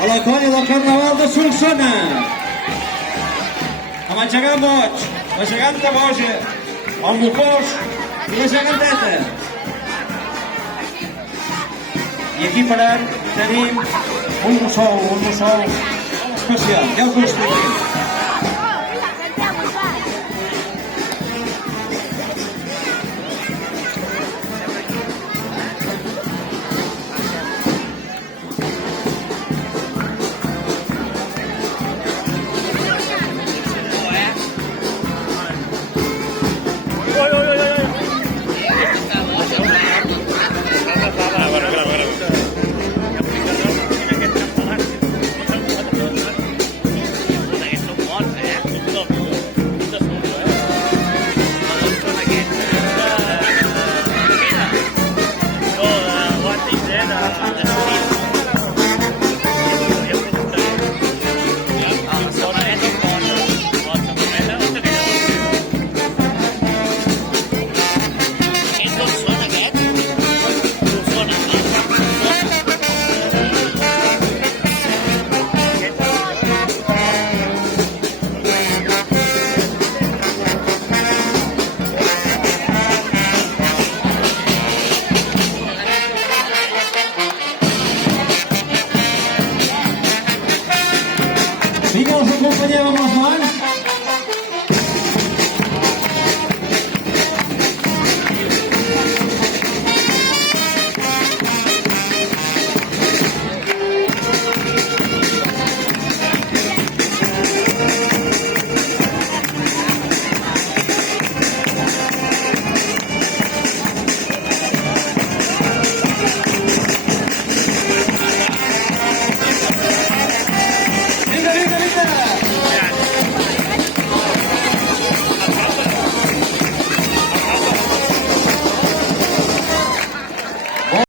a la colla del Carnaval de Solsona, amb el gegant boig, la geganta boja, el Bojos i la geganteta. I aquí parant tenim un mussol especial, ja us ho expliquem.